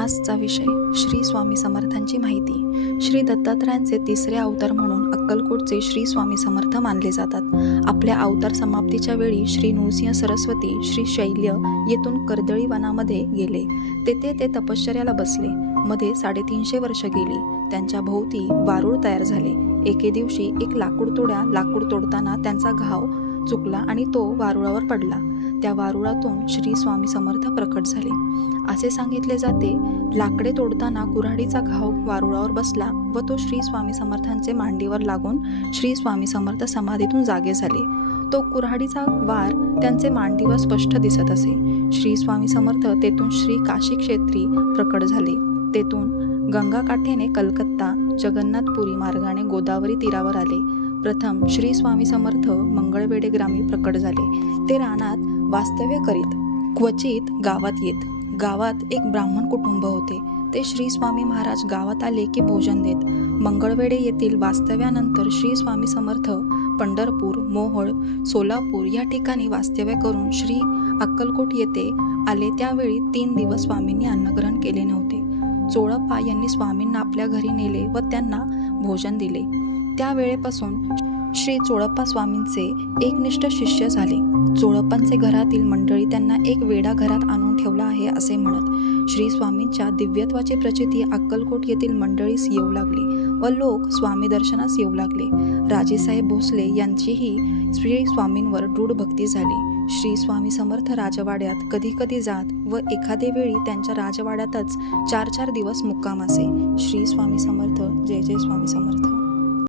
आजचा विषय श्री स्वामी समर्थांची माहिती। श्री दत्तात्रयांचे तिसरे अवतार म्हणून अक्कलकोटचे श्री स्वामी समर्थ मानले जातात। आपल्या अवतार समाप्तीच्या वेळी श्री नृसिंह सरस्वती श्री शैल्य येथून कर्दळी वनामध्ये गेले। तेथे ते तपश्चर्याला बसले। मध्ये 350 वर्ष गेली। त्यांच्या भोवती वारूळ तयार झाले। एके दिवशी एक लाकूड तोडताना त्यांचा घाव चुकला आणि तो वारुळावर पडला। त्या वारुळातून श्री स्वामी समर्थ प्रकट झाले। असे सांगितले जाते, लाकडे तोडताना कुऱ्हाडीचा घाव वारुळावर बसला व तो श्री स्वामी समर्थांचे मांडीवर लागून श्री स्वामी समर्थ समाधीतून जागे झाले। तो कुऱ्हाडीचा वार त्यांचे मांडीवर स्पष्ट दिसत असे। श्री स्वामी समर्थ तेथून श्री काशी क्षेत्री प्रकट झाले। तेथून गंगा काठेने कलकत्ता जगन्नाथपुरी मार्गाने गोदावरी तीरावर आले। प्रथम श्री स्वामी समर्थ मंगळवेढे ग्रामी प्रकट झाले। ते रानात वास्तव्य करीत, क्वचित गावात येत। गावात एक ब्राह्मण कुटुंब होते। ते श्री स्वामी महाराज गावात आले की भोजन देत। मंगळवेढे येथील वास्तव्यानंतर श्री स्वामी समर्थ पंढरपूर, मोहोळ, सोलापूर या ठिकाणी वास्तव्य करून श्री अक्कलकोट येथे आले। त्यावेळी 3 दिवस स्वामींनी अन्नग्रहण केले नव्हते। चोळप्पा यांनी स्वामींना आपल्या घरी नेले व त्यांना भोजन दिले। त्यावेळेपासून श्री चोळप्पा स्वामींचे एकनिष्ठ शिष्य झाले। चोळप्पांचे घरातील मंडळी त्यांना एक वेडा घरात आणून ठेवला आहे असे म्हणत श्री स्वामींच्या दिव्यत्वाची प्रचिती अक्कलकोट येथील मंडळीस येऊ लागली व लोक स्वामी दर्शनास येऊ लागले। राजेसाहेब भोसले यांचीही श्री स्वामींवर दृढ भक्ती झाली। श्री स्वामी समर्थ राजवाड्यात कधी कधी जात व एखादे वेळी त्यांच्या राजवाड्यातच 4-4 दिवस मुक्काम असे। श्री स्वामी समर्थ। जय जय स्वामी समर्थ।